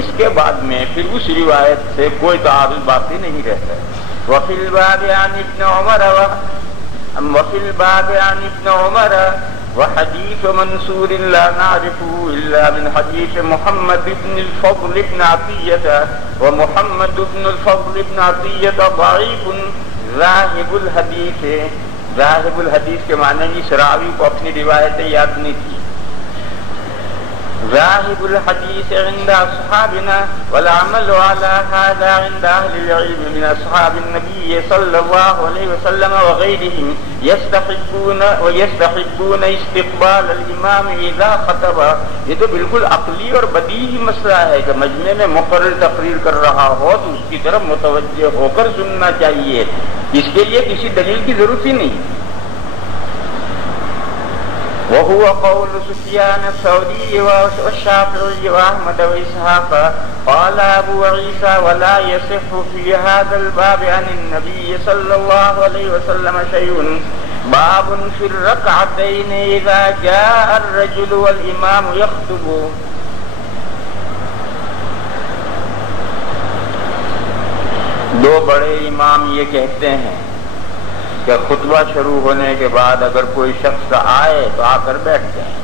اس کے بعد میں پھر اس روایت سے کوئی تعارض باقی نہیں رہتا ہے۔ وفی الباب عن ابن عمر وحديث منصور لا نعرفه إلا من حديث محمد بن الفضل بن عطية ومحمد بن الفضل بن عطية ضعيف ذاهب الحديث۔ ذاهب الحدیث کے معنی اس راوی کو اپنی روایتیں یاد نہیں تھی۔ ذاهب الحديث عند أصحابنا والعمل على هذا عند أهل العلم من أصحاب النبي صلى الله عليه وسلم وغيرهم يستحبون استقبال الإمام إذا خطب۔ یہ تو بالکل عقلی اور بدیہی مسئلہ ہے کہ مجمع میں مقرر تقریر کر رہا ہو تو اس کی طرف متوجہ ہو کر سننا چاہیے، اس کے لیے کسی دلیل کی ضرورت ہی نہیں۔ وهو قول سفيان الثوري والشافعي وأحمد وإسحاق۔ قال أبو عيسى ولا يصح في هذا الباب عن النبي صلى الله عليه وسلم شيء باب في الركعتين إذا جاء الرجل والإمام يخطب۔ دو بڑے امام یہ کہتے ہیں کہ خطبہ شروع ہونے کے بعد اگر کوئی شخص آئے تو آ کر بیٹھ جائیں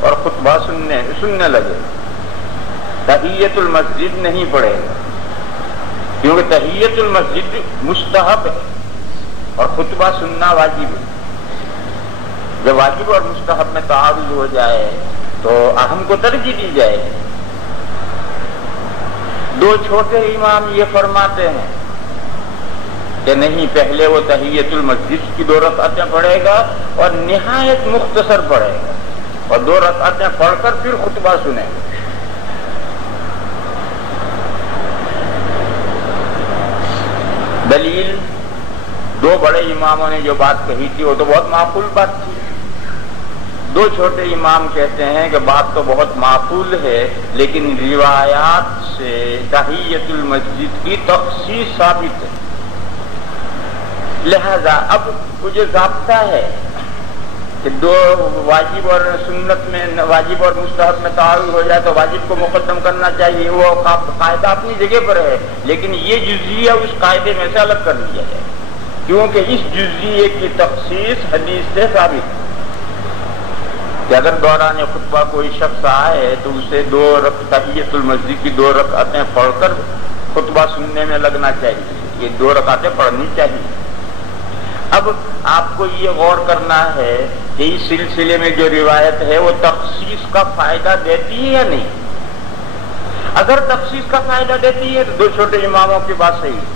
اور خطبہ سننے لگے، تحیت المسجد نہیں پڑھے گا، کیونکہ تحیت المسجد مستحب ہے اور خطبہ سننا واجب ہے۔ جب واجب اور مستحب میں تعارض ہو جائے تو اہم کو ترجیح دی جائے۔ دو چھوٹے امام یہ فرماتے ہیں کہ نہیں، پہلے وہ تحیت المسجد کی 2 رکعتیں پڑھے گا اور نہایت مختصر پڑھے گا اور 2 رکعتیں پڑھ کر پھر خطبہ سنے گا۔ دلیل، 2 بڑے اماموں نے جو بات کہی تھی وہ تو بہت معقول بات تھی۔ 2 چھوٹے امام کہتے ہیں کہ بات تو بہت معقول ہے لیکن روایات سے تحیت المسجد کی تخصیص ثابت ہے، لہذا اب مجھے ضابطہ ہے کہ 2 واجب اور سنت میں، واجب اور مستحب میں تعارض ہو جائے تو واجب کو مقدم کرنا چاہیے، وہ قاعدہ اپنی جگہ پر ہے، لیکن یہ جزیہ اس قاعدے میں سے الگ کر لیا جائے کیونکہ اس جزیے کی تخصیص حدیث سے ثابت ہے کہ اگر دوران خطبہ کوئی شخص آئے تو اسے 2 تحیت المسجد کی 2 رکعتیں پڑھ کر خطبہ سننے میں لگنا چاہیے، یہ 2 رکعتیں پڑھنی چاہیے۔ اب آپ کو یہ غور کرنا ہے کہ اس سلسلے میں جو روایت ہے وہ تخصیص کا فائدہ دیتی ہے یا نہیں۔ اگر تخصیص کا فائدہ دیتی ہے تو 2 چھوٹے اماموں کی بات صحیح ہے،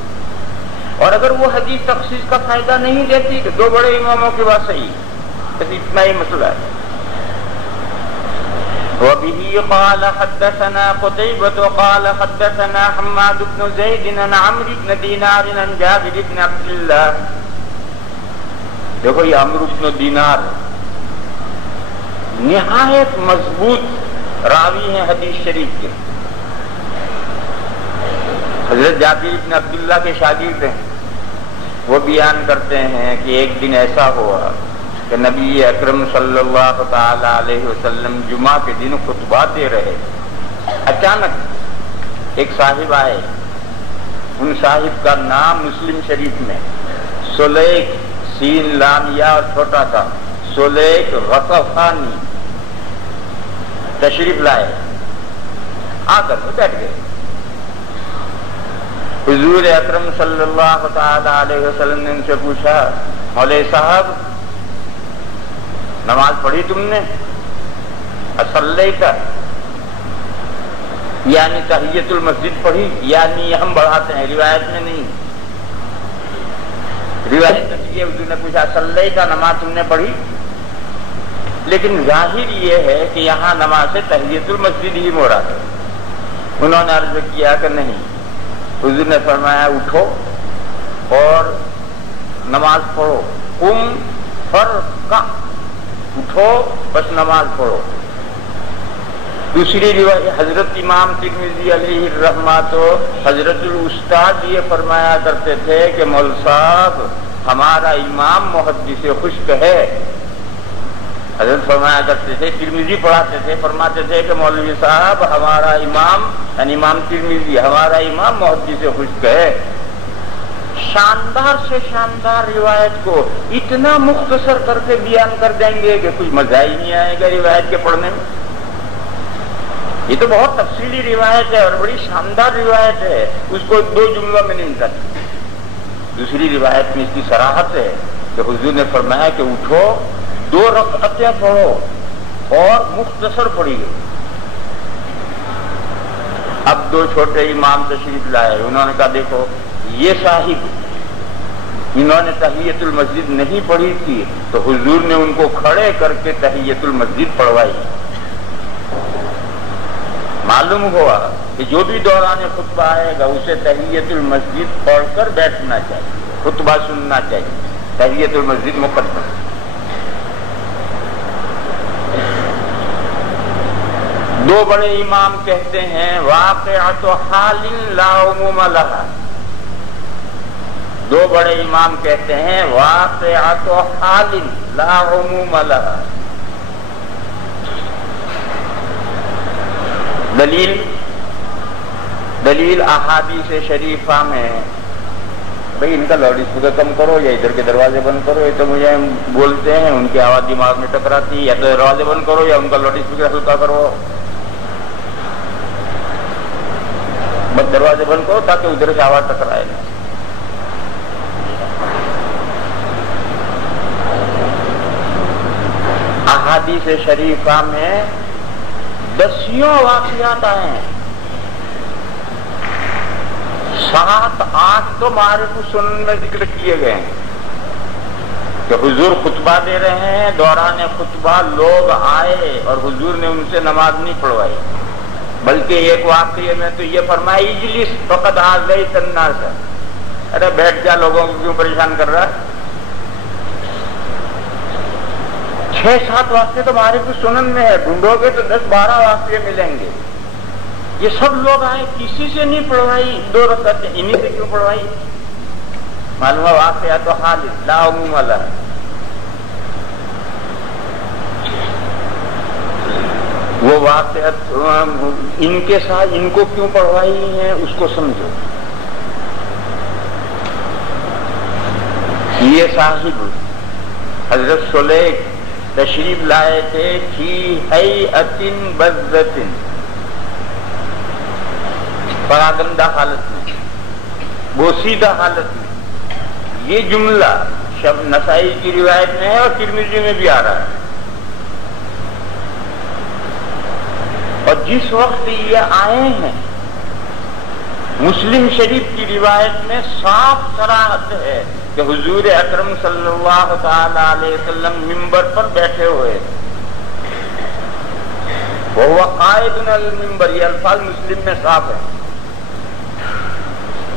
اور اگر وہ حدیث تخصیص کا فائدہ نہیں دیتی تو 2 بڑے اماموں کی بات صحیح ہے۔ بس اتنا ہی مسئلہ ہے۔ وبه قال حدثنا قتيبة قال حدثنا حماد بن زيد عن عمرو بن دينار عن جابر بن عبد الله۔ دیکھو یہ عمرو بن دینار نہایت مضبوط راوی ہیں حدیث شریف کے، حضرت جابر بن عبداللہ کے شاگرد ہیں۔ وہ بیان کرتے ہیں کہ ایک دن ایسا ہوا کہ نبی اکرم صلی اللہ تعالی علیہ وسلم جمعہ کے دن خطبہ دے رہے، اچانک ایک صاحب آئے، ان صاحب کا نام مسلم شریف میں سلیک، سین لام یا اور چھوٹا تھا، سلیک غطفانی تشریف لائے، آ کر وہ بیٹھ گئے۔ حضور اکرم صلی اللہ تعالی علیہ وسلم نے ان سے پوچھا، مولوی صاحب نماز پڑھی تم نے؟ اصلیت، یعنی تحیت المسجد پڑھی، یعنی ہم بڑھاتے ہیں، روایت میں نہیں، روایت میں حضور نے پوچھا اصلیت، نماز تم نے پڑھی؟ لیکن ظاہر یہ ہے کہ یہاں نماز سے تحیت المسجد ہی مراد ہے۔ انہوں نے عرض کیا کہ نہیں، حضور نے فرمایا اٹھو اور نماز پڑھو، قم فرقع، اٹھو بس نماز پڑھو۔ دوسری روایت حضرت امام ترمذی علیہ الرحمہ تو حضرت الاستاد یہ فرمایا کرتے تھے کہ مول صاحب ہمارا امام محدث خشک ہے، حضرت فرمایا کرتے تھے، ترمذی پڑھاتے تھے، فرماتے تھے کہ مولوی صاحب ہمارا امام یعنی امام ترمذی ہمارا امام محدث خشک ہے، شاندار سے شاندار روایت کو اتنا مختصر کر کے بیان کر دیں گے کہ کچھ مزہ ہی نہیں آئے گا روایت کے پڑھنے میں۔ یہ تو بہت تفصیلی روایت ہے اور بڑی شاندار روایت ہے، اس کو 2 جملوں میں نہیں نکل۔ دوسری روایت میں اس کی صراحت ہے کہ حضور نے فرمایا کہ اٹھو 2 رکعتیں پڑھو اور مختصر پڑھی گئی۔ اب 2 چھوٹے امام تشریف لائے، انہوں نے کہا دیکھو یہ صاحب انہوں نے تحیۃ المسجد نہیں پڑھی تھی تو حضور نے ان کو کھڑے کر کے تحیۃ المسجد پڑھوائی۔ معلوم ہوا کہ جو بھی دوران خطبہ آئے گا اسے تحیۃ المسجد پڑھ کر بیٹھنا چاہیے، خطبہ سننا چاہیے، تحیۃ المسجد مقدم۔ دو بڑے امام کہتے ہیں واقعۃ حال لا عموم لہا، 2 بڑے امام کہتے ہیں واقعۃ حال لا عموم لہا۔ دلیل احادیث شریفہ میں، بھئی ان کا لاؤڈ اسپیکر کم کرو یا ادھر کے دروازے بند کرو، یہ تو مجھے بولتے ہیں ان کی آواز دماغ میں ٹکراتی، یا تو دروازے بند کرو یا ان کا لاؤڈ اسپیکر ہلکا کرو، بس دروازے بند کرو تاکہ ادھر سے آواز ٹکرائے نا۔ احادیث شریفہ میں 10 واقعات آئے ہیں، 7-8 تو معارف السنن میں ذکر کیے گئے ہیں کہ حضور خطبہ دے رہے ہیں، دوران خطبہ لوگ آئے اور حضور نے ان سے نماز نہیں پڑھوائی، بلکہ ایک واقعے میں تو یہ فرمایا اجلس فقد آذیت الناس، ارے بیٹھ جا، لوگوں کو کیوں پریشان کر رہا ہے۔ 6-7 واقعے تو معارف السنن میں ہے، ڈھونڈو گے تو 10-12 واقعے ملیں گے۔ یہ سب لوگ آئے، کسی سے نہیں پڑھوائی، 2 رکعتیں انہی سے کیوں پڑھوائی؟ معلوم ہے واقعہ تو حال لا عموم لہا۔ وہ واقعات ان کے ساتھ ان کو کیوں پڑھوائی ہیں اس کو سمجھو۔ یہ صاحب حضرت سلیک تشریف لائے تھے فی ہیئۃ بذۃ، پراگندہ حالت میں، بوسیدہ حالت میں۔ یہ جملہ نسائی کی روایت میں ہے اور ترمذی میں بھی آ رہا ہے، اور جس وقت یہ آئے ہیں مسلم شریف کی روایت میں صاف صراحت ہے کہ حضور اکرم صلی اللہ تعالی علیہ وسلم ممبر پر بیٹھے ہوئے، وہو قائد علی المنبر، یہ الفاظ مسلم میں صاف ہے،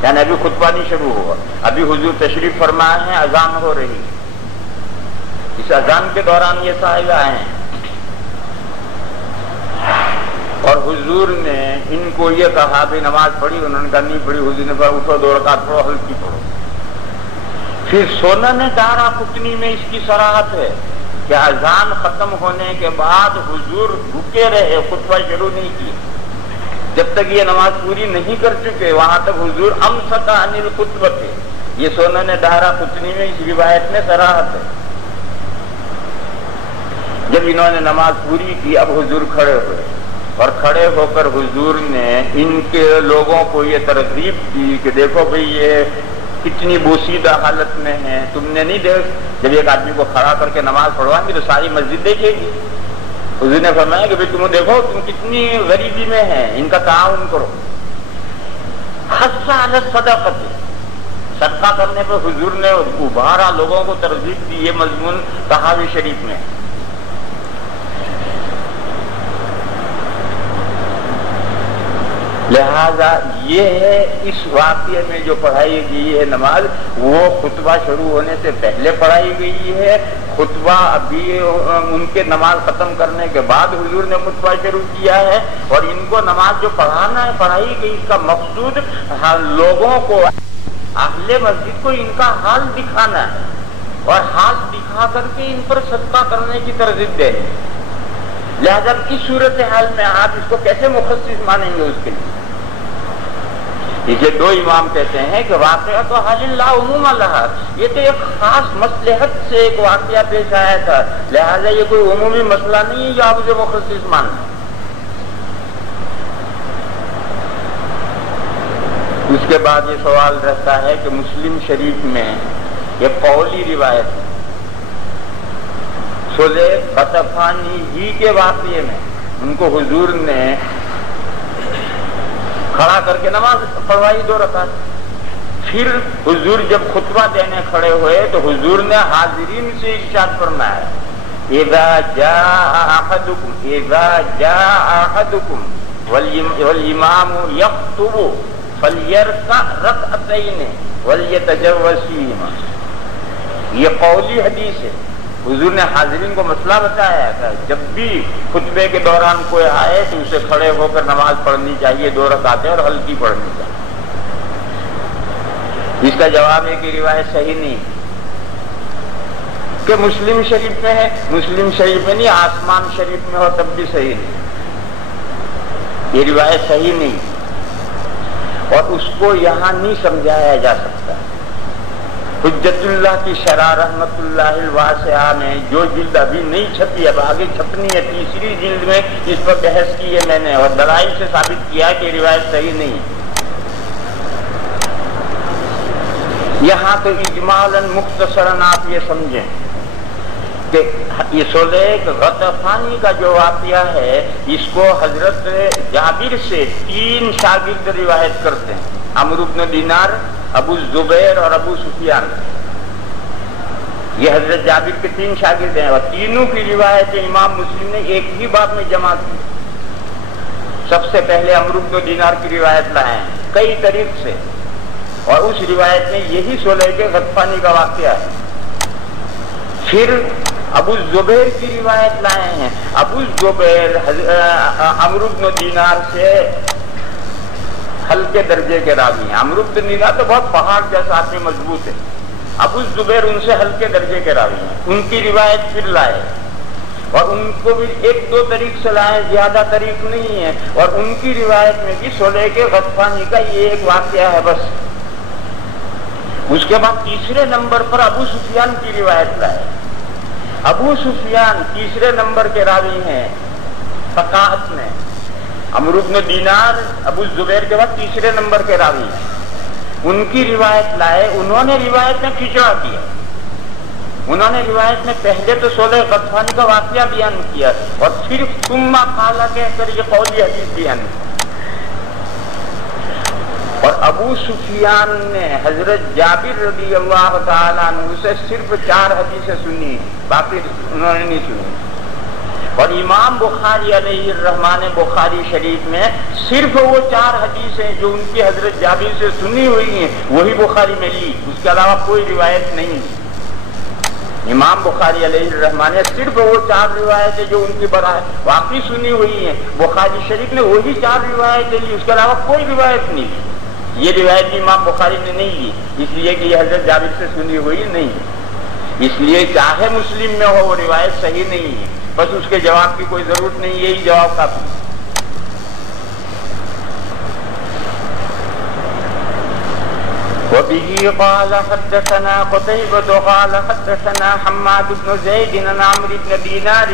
یعنی ابھی خطبہ نہیں شروع ہوا، ابھی حضور تشریف فرمائے ہیں، اذان ہو رہی، اس اذان کے دوران یہ صاحب آئے ہیں، اور حضور نے ان کو یہ کہا بھی نماز پڑھی، انہوں نے کہا نہیں پڑھی، حضور نے کہا اٹھو 2 رکعت پڑھو، ہلکی پڑھو۔ پھر سنن دارقطنی میں اس کی صراحت ہے کہ اذان ختم ہونے کے بعد حضور رکے رہے، خطبہ شروع نہیں کی جب تک یہ نماز پوری نہیں کر چکے، وہاں تک حضور امسک عن الخطبہ تھے۔ یہ سنن دارقطنی میں اس روایت میں صراحت ہے۔ جب انہوں نے نماز پوری کی اب حضور کھڑے ہوئے، اور کھڑے ہو کر حضور نے ان کے لوگوں کو یہ ترغیب دی کہ دیکھو بھئی یہ کتنی بوسیدہ حالت میں ہیں، تم نے نہیں دیکھ، جب ایک آدمی کو کھڑا کر کے نماز پڑھوائیں گے تو ساری مسجد دیکھے گی۔ حضور نے فرمایا کہ تم دیکھو تم کتنی غریبی میں ہیں، ان کا تعاون کرو۔ حث علی الصدقۃ، صدقہ کرنے پہ حضور نے ابھارا، لوگوں کو ترغیب دی، یہ مضمون طحاوی شریف میں۔ لہذا یہ ہے اس واقعے میں جو پڑھائی گئی ہے نماز، وہ خطبہ شروع ہونے سے پہلے پڑھائی گئی ہے، خطبہ ابھی ان کے نماز ختم کرنے کے بعد حضور نے خطبہ شروع کیا ہے، اور ان کو نماز جو پڑھانا ہے پڑھائی گئی، اس کا مقصود لوگوں کو، اہل مسجد کو ان کا حال دکھانا ہے اور ہاتھ دکھا کر کے ان پر صدقہ کرنے کی ترغیب دے رہے ہیں. لہذا اس صورتحال میں آپ اس کو کیسے مخصص مانیں گے اس کے لیے؟ یہ دو امام کہتے ہیں کہ واقعہ تو حال لا عموم لہا، یہ تو ایک خاص مصلحت سے ایک واقعہ پیش آیا تھا، لہذا یہ کوئی عمومی مسئلہ نہیں ہے جو آپ اسے مخصص ماننا. اس کے بعد یہ سوال رہتا ہے کہ مسلم شریف میں یہ قولی روایت ہے، صلح غطفانی ہی کے واقعے میں ان کو حضور نے کھڑا کر کے نماز پڑھوائی 2 رکعت. پھر حضور جب خطبہ دینے کھڑے ہوئے تو حضور نے حاضرین سے ارشاد فرمایا اذا جاء احدكم والامام يخطب فليركع ركعتين وليتجوز فيهما. یہ قولی حدیث ہے. حضور نے حاضرین کو مسئلہ بتایا کہ جب بھی خطبے کے دوران کوئی آئے تو اسے کھڑے ہو کر نماز پڑھنی چاہیے 2 رکعتیں اور ہلکی پڑھنی چاہیے. اس کا جواب ہے کہ روایت صحیح نہیں کہ مسلم شریف میں ہے. مسلم شریف میں نہیں، آسمان شریف میں ہو تب بھی صحیح نہیں. یہ روایت صحیح نہیں اور اس کو یہاں نہیں سمجھایا جا سکتا. حجت اللہ کی شرح رحمت اللہ الواسعہ میں جو جلد ابھی نہیں چھپی، اب آگے چھپنی ہے، 3ری جلد میں اس پر بحث کی ہے میں نے اور دلائل سے ثابت کیا کہ روایت صحیح نہیں ہے. یہاں تو اجمالاً مختصراً آپ یہ سمجھیں کہ یہ صلح غطفانی کا جو واقعہ ہے اس کو حضرت جابر سے 3 شاگرد روایت کرتے ہیں، عمرو بن دینار، ابو الزبیر اور ابو سفیان. یہ حضرت جابر کے 3 شاگرد ہیں اور تینوں کی روایتیں امام مسلم نے ایک ہی باب میں جمع کی. سب سے پہلے عمرو بن دینار کی روایت لائے ہیں کئی طریق سے اور اس روایت میں یہی صلح کے غطفانی کا واقعہ ہے. پھر ابو الزبیر کی روایت لائے ہیں. ابو الزبیر عمرو بن دینار سے ہلکے درجے کے راوی ہیں. عمرو بن دینار تو بہت پہاڑ جیسا آدمی مضبوط ہے، ابو الزبیر ان سے ہلکے درجے کے راوی ہیں. ان کی روایت پھر لائے اور ان کو بھی 1-2 طریق سے لائے، زیادہ طریق نہیں ہے اور ان کی روایت میں بھی صلح کے غطفانی کا یہ ایک واقعہ ہے بس. اس کے بعد 3رے نمبر پر ابو سفیان کی روایت لائے. ابو سفیان 3رے نمبر کے راوی ہیں فقاہت میں. عمرو بن دینار ابو الزبیر کے بعد 3رے نمبر کے راوی ہیں. ان کی روایت لائے. انہوں نے روایت میں کھچڑا کیا. انہوں نے روایت میں پہلے تو صلح غطفانی کا واقعہ بیان کیا اور پھر ثم قال کہہ کر یہ قولی حدیث بیان کی. اور ابو سفیان نے حضرت جابر رضی اللہ تعالیٰ عنہ سے صرف 4 حدیثیں سنی، باقی انہوں نے نہیں سنی. اور امام بخاری علیہ الرحمن بخاری شریف میں صرف وہ 4 حدیثیں جو ان کی حضرت جابر سے سنی ہوئی ہیں وہی بخاری میں لی، اس کے علاوہ کوئی روایت نہیں. امام بخاری علیہ الرحمن نے صرف وہ 4 روایتیں جو ان کی واقعی سنی ہوئی ہیں بخاری شریف نے وہی 4 روایتیں لی، اس کے علاوہ کوئی روایت نہیں. یہ روایت بھی امام بخاری نے نہیں لی اس لیے کہ یہ حضرت جابر سے سنی ہوئی نہیں. اس لیے چاہے مسلم میں ہو وہ روایت صحیح نہیں ہے، بس اس کے جواب کی کوئی ضرورت نہیں، یہی جواب کافی. وبه قال حدثنا قتيبة قال حدثنا حماد بن زيد عن عمرو بن دينار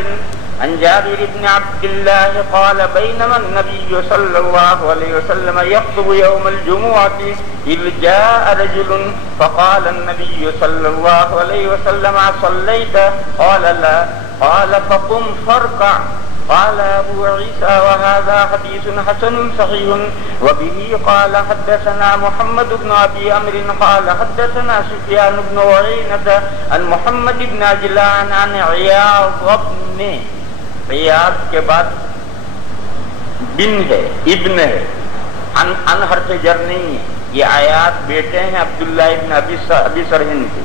عن جابر بن عبد الله قال بينما النبي صلى الله عليه وسلم يخطب يوم الجمعة إذ جاء رجل فقال النبي صلى الله عليه وسلم صليت؟ قال لا. قال فقم فاركع. قال أبو عيسى وهذا حديث حسن صحيح. وبه قال حدثنا محمد بن أبي عمرو قال حدثنا سفيان بن عيينة عن محمد بن عجلان عن عياض بن، عیاض کے بعد بن ہے، ابن ہے، ان حرف جر نہیں ہے. یہ عیاض بیٹے ہیں عبداللہ ابن ابی سرح کے.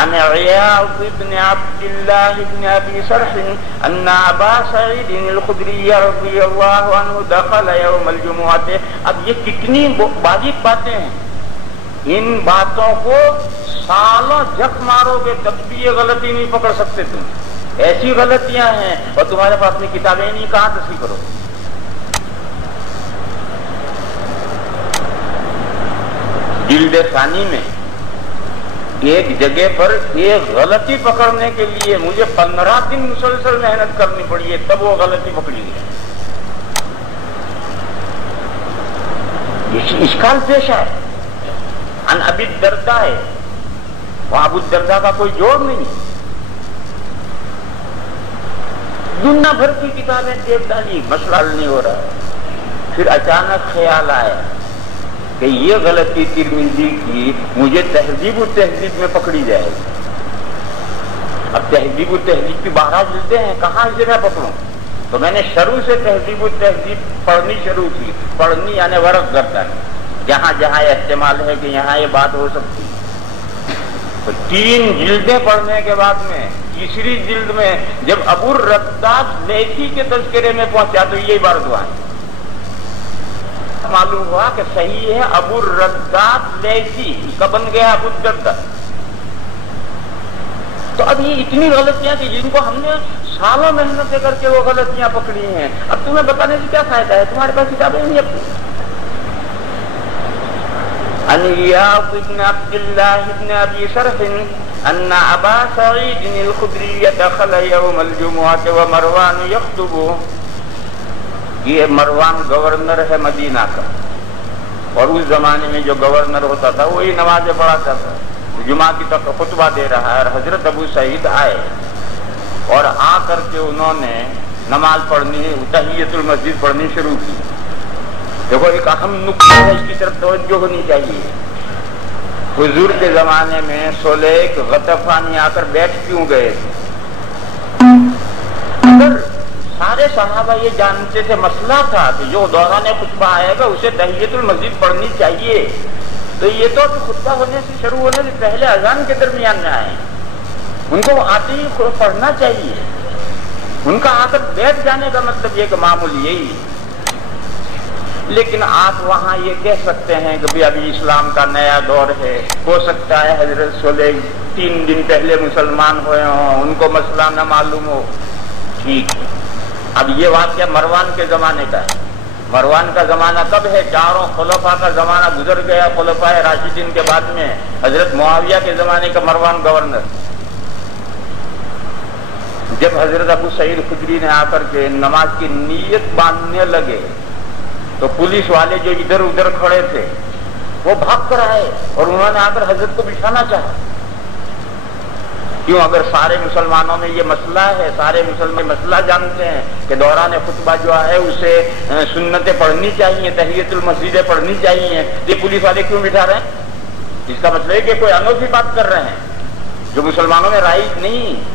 عن عیاض ابن عبداللہ ابن ابی سرح ان ابا سعید الخدری رضی اللہ عنہ دخل یوم الجمعہ. اب یہ کتنی باریک باتیں ہیں، ان باتوں کو سالوں جھک مارو گے تب بھی یہ غلطی نہیں پکڑ سکتے تم. ایسی غلطیاں ہیں اور تمہارے پاس اپنی کتابیں نہیں, کہاں تصحیح کرو. جلد ثانی میں ایک جگہ پر ایک غلطی پکڑنے کے لیے مجھے 15 دن مسلسل محنت کرنی پڑی ہے, تب وہ غلطی پکڑی گئی. اشکال پیش ہے. ان ابی الدرداء ہے, وہاں ابو الدرداء کا کوئی جوڑ نہیں. دنیا بھر کی کتابیں دیکھ ڈالی, مسئلہ حل نہیں ہو رہا. پھر اچانک خیال آیا کہ یہ غلطی ترمذی کی مجھے تہذیب التہذیب میں پکڑی جائے گی. اب تہذیب التہذیب کی 12 جلدیں ہیں, کہاں سے میں پکڑوں؟ تو میں نے شروع سے تہذیب التہذیب پڑھنی شروع کی. پڑھنی یعنی ورق گردانی, جہاں جہاں احتمال ہے کہ یہاں یہ بات ہو سکتی. تو 3 جلدیں پڑھنے کے بعد میں تیسری جلد میں جب ابو الرداد لیثی کے تذکرے میں پہنچا تو یہ عبارت ہوا ہے. معلوم ہوا کہ صحیح ہے ابو الرداد لیثی کا بن گیا ابو الدرداء. تو اب یہ اتنی غلطیاں کہ جن کو ہم نے سالوں محنت کر کے وہ غلطیاں پکڑی ہیں, اب تمہیں بتانے سے کیا فائدہ ہے؟ تمہارے پاس کتابیں نہیں اپنی. عن اياض بن عبد الله بن ابي شرح ان ابا سعيد الخدري دخل يوم الجمعة ومروان يخطب. یہ مروان گورنر ہے مدینہ کا, اور اس زمانے میں جو گورنر ہوتا تھا وہی نمازیں پڑھاتا تھا. جمعہ کی خطبہ دے رہا ہے, اور حضرت ابو سعید آئے اور آ کر کے انہوں نے نماز پڑھنی, تحیۃ المسجد پڑھنی شروع کی. دیکھو ایک اہم نقطہ ہے, اس کی طرف توجہ ہونی چاہیے. حضور کے زمانے میں سلیک غطفانی آ کر بیٹھ کیوں گئے تھے؟ اگر سارے صحابہ یہ جانتے تھے, مسئلہ تھا کہ جو دوران خطبہ آئے گا اسے تحیۃ المسجد پڑھنی چاہیے, تو یہ تو خطبہ ہونے سے شروع ہونے سے پہلے اذان کے درمیان میں آئے, ان کو آتے ہی پڑھنا چاہیے. ان کا آ کر بیٹھ جانے کا مطلب یہ کہ معمول یہی. لیکن آپ وہاں یہ کہہ سکتے ہیں کہ ابھی اسلام کا نیا دور ہے, ہو سکتا ہے حضرت سلیک 3 دن پہلے مسلمان ہوئے ہوں, ان کو مسئلہ نہ معلوم ہو. ٹھیک ہے, اب یہ واقعہ مروان کے زمانے کا ہے. مروان کا زمانہ کب ہے؟ 4 خلفاء کا زمانہ گزر گیا. خلفاء راشدین کے بعد میں حضرت معاویہ کے زمانے کا مروان گورنر. جب حضرت ابو سعید خدری نے آ کر کے نماز کی نیت باندھنے لگے تو پولیس والے جو ادھر ادھر کھڑے تھے وہ بھاگ کر آئے اور انہوں نے آ کر حضرت کو بٹھانا چاہا. کیوں؟ اگر سارے مسلمانوں میں یہ مسئلہ ہے, سارے مسلمان مسئلہ جانتے ہیں کہ دوران خطبہ جو ہے اسے سنتیں پڑھنی چاہیے, تحیۃ المسجدیں پڑھنی چاہیے, یہ پولیس والے کیوں بٹھا رہے ہیں؟ اس کا مطلب ہے کہ کوئی انوکھی بات کر رہے ہیں جو مسلمانوں میں رائج نہیں.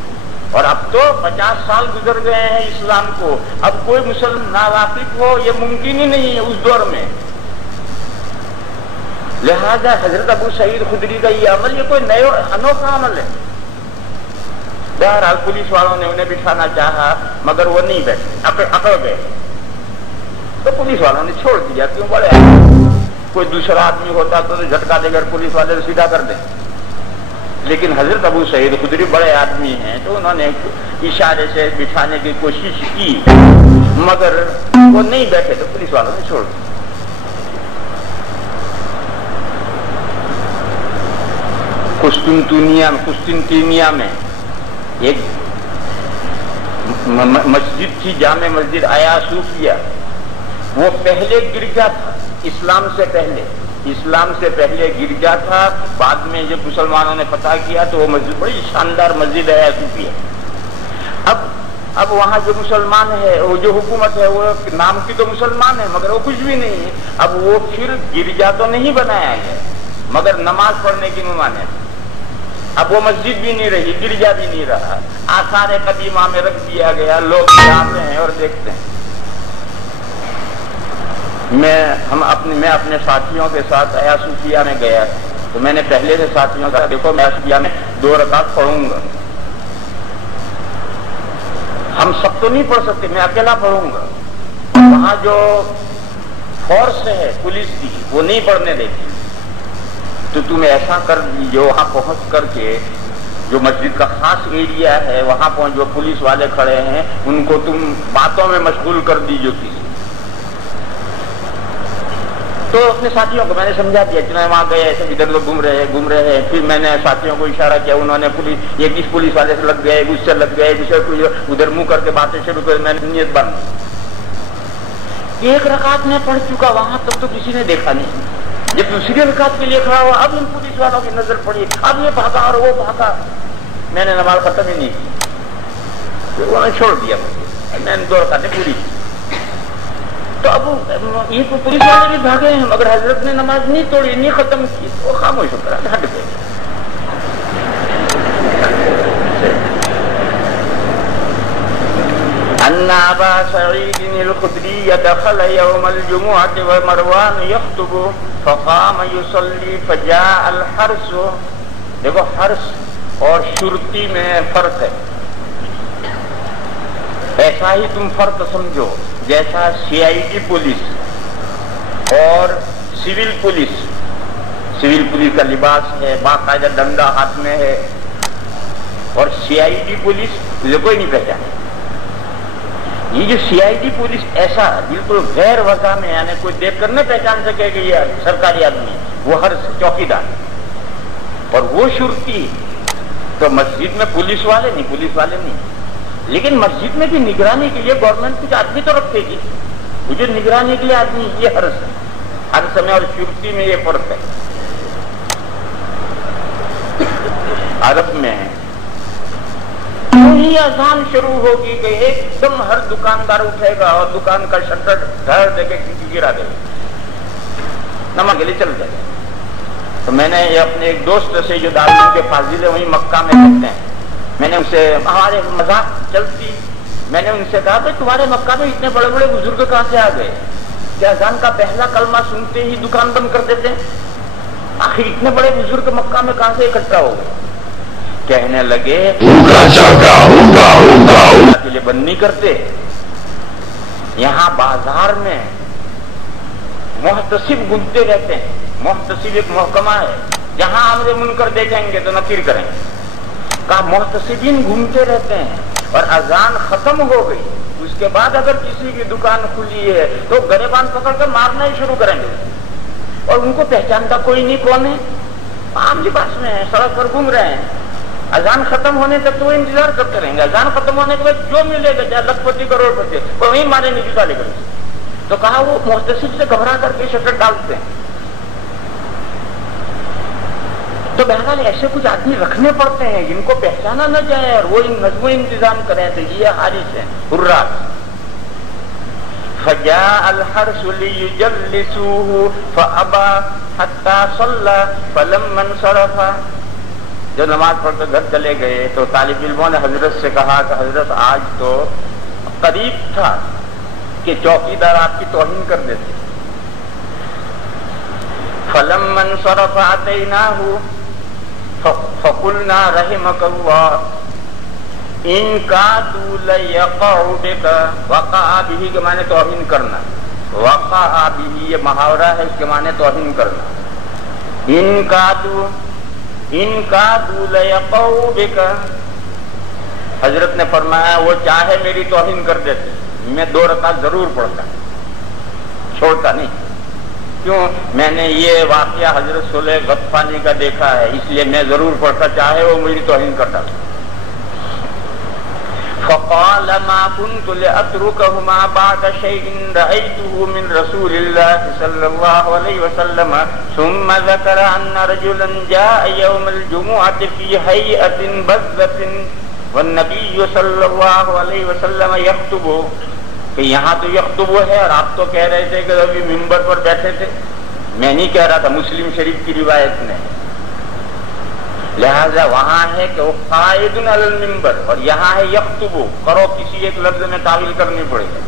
اور اب تو 50 سال گزر گئے ہیں اسلام کو, اب کوئی مسلمان ناواقف ہو یہ ممکن ہی نہیں ہے اس دور میں. لہذا حضرت ابو سعید خدری کا یہ عمل یہ کوئی نیا انوکھا عمل ہے. بہرحال پولیس والوں نے انہیں بٹھانا چاہا مگر وہ نہیں بیٹھے, اکڑ گئے. تو پولیس والوں نے چھوڑ دیا. کیوں؟ بڑے کوئی دوسرا آدمی ہوتا تو جھٹکا دے کر پولیس والے کو سیدھا کر دیں. لیکن حضرت ابو سعید خدری بڑے آدمی ہیں تو انہوں نے اشارے سے بٹھانے کی کوشش کی مگر وہ نہیں بیٹھے تو پولیس والوں نے چھوڑ دیا. قسطنطنیہ میں ایک مسجد تھی, جامع مسجد آیا صوفیہ. وہ پہلے گرجا تھا اسلام سے پہلے گرجا تھا. بعد میں جب مسلمانوں نے فتح کیا تو وہ مسجد بڑی شاندار مسجد ہے صوفیہ. اب وہاں جو مسلمان ہے, وہ جو حکومت ہے وہ نام کی تو مسلمان ہے مگر وہ کچھ بھی نہیں ہے. اب وہ پھر گرجا تو نہیں بنایا گیا مگر نماز پڑھنے کی ممانعت. اب وہ مسجد بھی نہیں رہی, گرجا بھی نہیں رہا, آثار قدیمہ میں رکھ دیا گیا. لوگ جاتے ہیں اور دیکھتے ہیں. میں اپنے ساتھیوں کے ساتھ آیا صوفیہ میں گیا تو میں نے پہلے سے ساتھیوں کا دیکھو میں صوفیہ میں 2 رکعت پڑھوں گا. ہم سب تو نہیں پڑھ سکتے, میں اکیلا پڑھوں گا. وہاں جو فورس ہے پولیس کی وہ نہیں پڑھنے دیتی. تو تم ایسا کر دیجیے وہاں پہنچ کر کے جو مسجد کا خاص ایریا ہے وہاں پہنچ جو پولیس والے کھڑے ہیں ان کو تم باتوں میں مشغول کر دیجیے کسی. تو اپنے ساتھیوں کو میں نے سمجھا دیا. چنانچہ وہاں گئے ایسے ادھر ادھر گھوم رہے ہیں. پھر میں نے ساتھیوں کو اشارہ کیا, انہوں نے پولیس ایک اس پولیس والے سے لگ گئے, اس سے لگ گئے, دوسرے ادھر منہ کر کے باتیں شروع کر. میں نے نیت بند. ایک رکعت میں پڑھ چکا, وہاں تک تو کسی نے دیکھا نہیں. جب دوسری رکعت کے لیے کھڑا ہوا, اب ان پولیس والوں کی نظر پڑی, اب یہ بھاگا اور وہ بھاگا. میں نے نماز ختم ہی نہیں کی, انہوں نے چھوڑ دیا. میں نے 2 رکعتیں پوری کی. تو اب یہ پولیس والے بھی بھاگے ہیں مگر حضرت نے نماز نہیں توڑی, نہیں ختم کی. وہ خاموش ہو کر ہٹ گئے. ان ابا سعید الخدری دخل یوم الجمعة ومروان یخطب فقام یصلی فجاء الحرس. دیکھو حرس اور شرطی میں فرق ہے. ایسا ہی تم فرق سمجھو جیسا CID پولیس اور سول پولیس. سول پولیس کا لباس ہے, باقاعدہ ڈنڈا ہاتھ میں ہے, اور CID پولیس کوئی نہیں پہچانے. یہ جو CID پولیس ایسا بالکل غیر وضع میں, یعنی کوئی دیکھ کر نہ پہچان سکے کہ یہ سرکاری آدمی ہے, وہ ہر چوکیدار. اور وہ شرطی تو مسجد میں پولیس والے نہیں, لیکن مسجد میں بھی نگرانی کے لیے گورنمنٹ کچھ آدمی تو رکھے گی. وہ جو نگرانی کے لیے آدمی, یہ ہر سمے اور شرطی میں یہ فرق ہے. عرب میں وہی اذان شروع ہوگی کہ ایک دم ہر دکاندار اٹھے گا اور دکان کا شٹر دھر دے کے گرا دے گا, نماز کے لیے چل جائے گا. تو میں نے یہ اپنے ایک دوست سے جو دارالعلوم کے فاضل ہے وہیں مکہ میں رہتے ہیں, میں نے ان سے ہمارے مذاق چلتی, میں نے ان سے کہا کہ تمہارے مکہ میں اتنے بڑے بڑے بزرگ کہاں سے آ گئے, کیا اذان کا پہلا کلمہ سنتے ہی دکان بند کر دیتے ہیں؟ آخر اتنے بڑے بزرگ مکہ میں کہاں سے اکٹھا ہو گئے؟ کہنے لگے کے لیے بند نہیں کرتے. یہاں بازار میں محتسب گھومتے رہتے ہیں. محتسب ایک محکمہ ہے, جہاں امر منکر دیکھیں گے تو نکیر کریں گے. کہا محتسبین گھومتے رہتے ہیں, اور اذان ختم ہو گئی اس کے بعد اگر کسی کی دکان کھلی ہے تو گریبان پکڑ کر مارنا ہی شروع کریں گے. اور ان کو پہچانتا کوئی نہیں کون ہے, عام لباس میں ہے, سڑک پر گھوم رہے ہیں. اذان ختم ہونے تک تو وہ انتظار کرتے رہیں گے. اذان ختم ہونے کے بعد جو ملے گا, چاہے لکھپتی کروڑ پتی, وہ وہیں مارے نہیں جوتا لے کر. تو کہا وہ محتسب سے گھبرا کر کے شٹر ڈالتے ہیں. تو بہرحال ایسے کچھ آدمی رکھنے پڑتے ہیں جن کو پہچانا نہ جائے اور وہ نظم و انتظام کریں. تو یہ حارث ہیں حراس. فجاء الحرس ليجلسوه فأبى حتى صلى فلما انصرف. جب نماز پڑھ کر گھر چلے گئے تو طالب علموں نے حضرت سے کہا کہ حضرت آج تو قریب تھا کہ چوکیدار آپ کی توہین کر دیتے. فلما انصرف اتيناه فقلنا رحمك الله ان كادوا ليقعوا بك. وقع به کے معنی توہین کرنا, وقع به یہ محاورہ ہے, اس کے معنی توہین کرنا. ان كادوا ليقعوا بك. حضرت نے فرمایا وہ چاہے میری توہین کر دیتے, میں 2 رکعت ضرور پڑھتا, چھوڑتا نہیں. کیوں؟ میں نے یہ واقعہ حضرت صلح غطفانی کا دیکھا ہے, اس لیے میں ضرور پڑھتا, چاہے وہ میری توہین کرتا. فقال ما كنت لأتركهما بعد شيء رأيته من رسول الله صلى الله عليه وسلم. ثم ذكر أن رجلا جاء يوم الجمعة في هيئة بذة والنبي صلى الله عليه وسلم يخطب. کہ یہاں تو یخطب ہے اور آپ تو کہہ رہے تھے کہ ابھی منبر پر بیٹھے تھے. میں نہیں کہہ رہا تھا, مسلم شریف کی روایت میں. لہذا وہاں ہے کہ وہ قائد علی المنبر, اور یہاں ہے یخطب. کرو کسی ایک لفظ میں تعویل کرنی پڑے گی.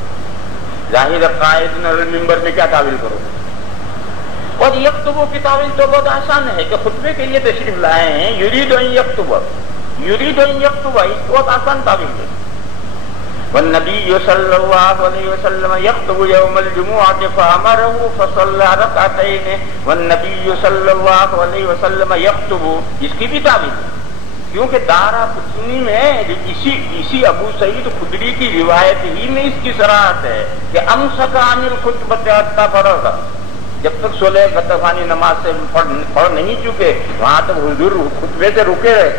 ظاہر قائد علی المنبر میں کیا تعویل کرو. اور یخطب کی تعویل تو بہت آسان ہے کہ خطبے کے لیے تشریف لائے ہیں, یرید ان یخطب, یرید ان یخطب, اس کو بہت آسان تعویل ہے. والنبي صلى الله عليه وسلم يخطب يوم الجمعة فأمره فصلى ركعتين والنبي صلى الله عليه وسلم يخطب. اس کی بھی تعبیر کیونکہ دارا قطنی میں اسی ابو سعید خدری کی روایت ہی میں اس کی صراحت ہے کہ امسک عن الخطبۃ حتی فرغ. جب تک صلح غطفانی نماز سے پڑھ نہیں چکے وہاں تک حضور خطبے سے رکے رہے.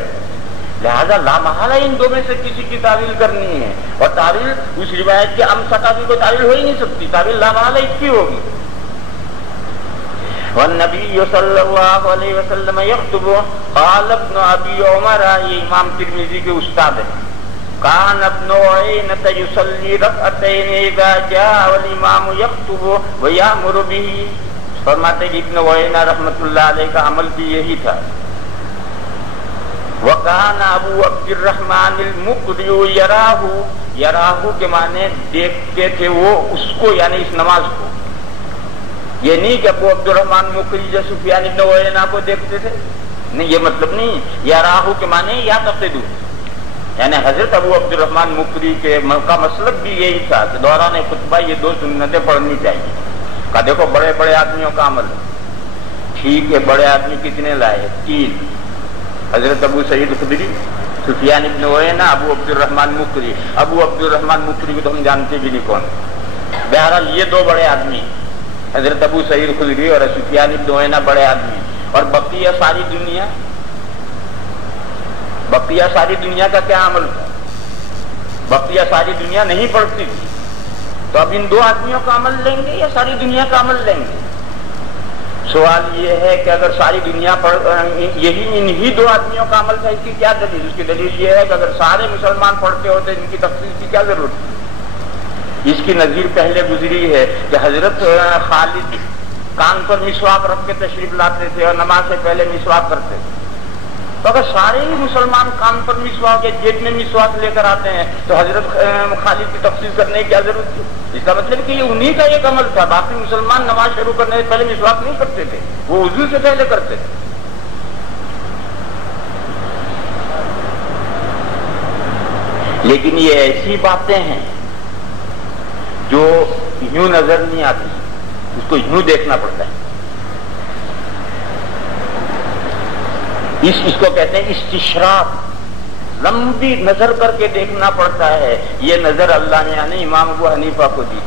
لہذا لا محالہ ان دو میں سے کسی کی تعویل کرنی ہے، اور تعویل اس روایت کے امسکا کی کوئی تعویل ہو ہی نہیں سکتی، تعویل لا محالہ اس کی ہوگی. والنبی صلی اللہ علیہ وسلم یخطب قال ابن ابی عمر، یہ امام ترمذی کے استاد ہیں. کان ابن عینۃ یصلی رکعتین اذا جاء والامام یخطب ویأمر به. فرماتے کہ ابن عینہ رحمۃ اللہ علیہ کا عمل بھی یہی تھا. وَكَانَ ابو عبد الرحمن المقری یراہ کے معنی دیکھتے تھے وہ اس کو، یعنی اس نماز کو. یہ نہیں کہ ابو عبد الرحمن مقری جو سفیان بن عیینہ کو دیکھتے تھے، نہیں، یہ مطلب نہیں. یراہ کے معنی یا تقتدو، یعنی حضرت ابو عبد الرحمن مقری کا مسلک بھی یہی تھا کہ دوران خطبہ یہ دو سنتیں پڑھنی چاہیے. کہا دیکھو بڑے بڑے آدمیوں کا عمل ہے. ٹھیک ہے، بڑے آدمی کتنے لائے؟ 3. حضرت ابو سعید خدری، سفیان ابن عیینہ، ابو عبد الرحمن مقری. ابو عبد الرحمن مقری کو تو ہم جانتے بھی نہیں کون. بہرحال یہ دو بڑے آدمی، حضرت ابو سعید خدری اور سفیان ابن عیینہ بڑے آدمی. اور بقیہ ساری دنیا کا کیا عمل تھا؟ بقیہ ساری دنیا نہیں پڑھتی تھی. تو اب ان دو آدمیوں کا عمل لیں گے یا ساری دنیا کا عمل لیں گے؟ سوال یہ ہے کہ اگر ساری دنیا یہی انہی دو آدمیوں کا عمل تھا، اس کی کیا دلیل؟ اس کی دلیل یہ ہے کہ اگر سارے مسلمان پڑھتے ہوتے ان کی تفصیل کی کیا ضرورت تھی؟ اس کی نظیر پہلے گزری ہے کہ حضرت خالد کان پر مسواک رکھ کے تشریف لاتے تھے اور نماز سے پہلے مسواک کرتے تھے. تو اگر سارے ہی مسلمان کان پر مسواک یا جیب میں مسواک لے کر آتے ہیں تو حضرت خالد کی تفصیل کرنے کی کیا ضرورت تھی؟ اس کا مطلب کہ یہ انہی کا ایک عمل تھا. باقی مسلمان نماز شروع کرنے سے پہلے مسواک نہیں کرتے تھے، وہ وضو سے پہلے کرتے تھے. لیکن یہ ایسی باتیں ہیں جو یوں نظر نہیں آتی، اس کو یوں دیکھنا پڑتا ہے. اس کو کہتے ہیں استشراق، لمبی نظر کر کے دیکھنا پڑتا ہے. یہ نظر اللہ نے امام ابو حنیفہ کو دی.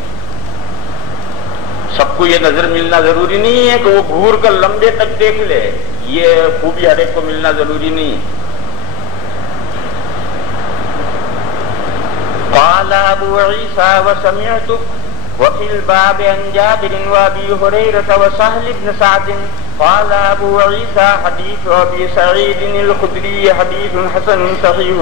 سب کو یہ نظر ملنا ضروری نہیں ہے کہ وہ گھور کر لمبے تک دیکھ لے، یہ خوبی ہر ایک کو ملنا ضروری نہیں. قال ابو عیسیٰ وسمعت وفي الباب عن جابر وابي هريرة وسهل بن سعد قال ابو عيسى حديث ابي سعيد الخدري حديث حسن صحيح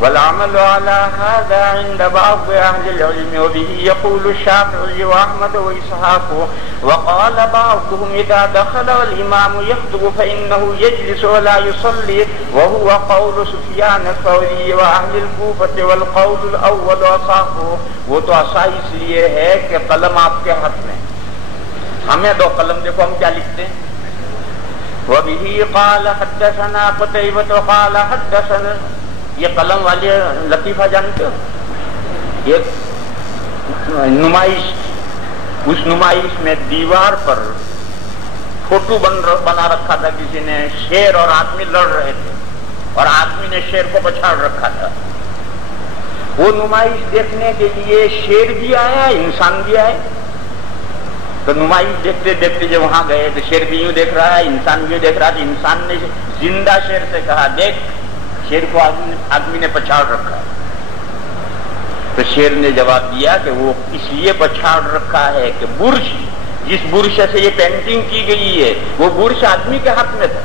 والعمل على هذا عند بعض اهل العلم وبه يقول الشافعي واحمد واسحاق وقال بعضهم اذا دخل والامام يخطب فانه يجلس ولا يصلي وهو قول سفيان الثوري واهل الكوفة والقول الاول اصح. وہ تو اصح اس لیے ہے کہ قلم آپ کے ہاتھ میں. ہمیں دو قلم دیکھو ہم کیا لکھتے ہیں. وَبِهِ قَالَ حَدَّثَنَا قُتَيْبَةُ قَالَ حَدَّثَنَا. یہ قلم والے لطیفہ جانتے ہو؟ ایک نمائش، اس نمائش میں دیوار پر فوٹو بنا رکھا تھا کسی نے، شیر اور آدمی لڑ رہے تھے اور آدمی نے شیر کو پچھاڑ رکھا تھا. وہ نمائش دیکھنے کے لیے شیر بھی آیا، انسان بھی آئے. تو نمائش دیکھتے دیکھتے جب وہاں گئے تو شیر بھی یوں دیکھ رہا ہے، انسان بھی یوں دیکھ رہا ہے. انسان نے زندہ شیر سے کہا دیکھ، شیر کو آدمی نے پچھاڑ رکھا ہے. تو شیر نے جواب دیا کہ وہ اس لیے پچھاڑ رکھا ہے کہ برش، جس برش سے یہ پینٹنگ کی گئی ہے وہ برش آدمی کے ہاتھ میں تھا.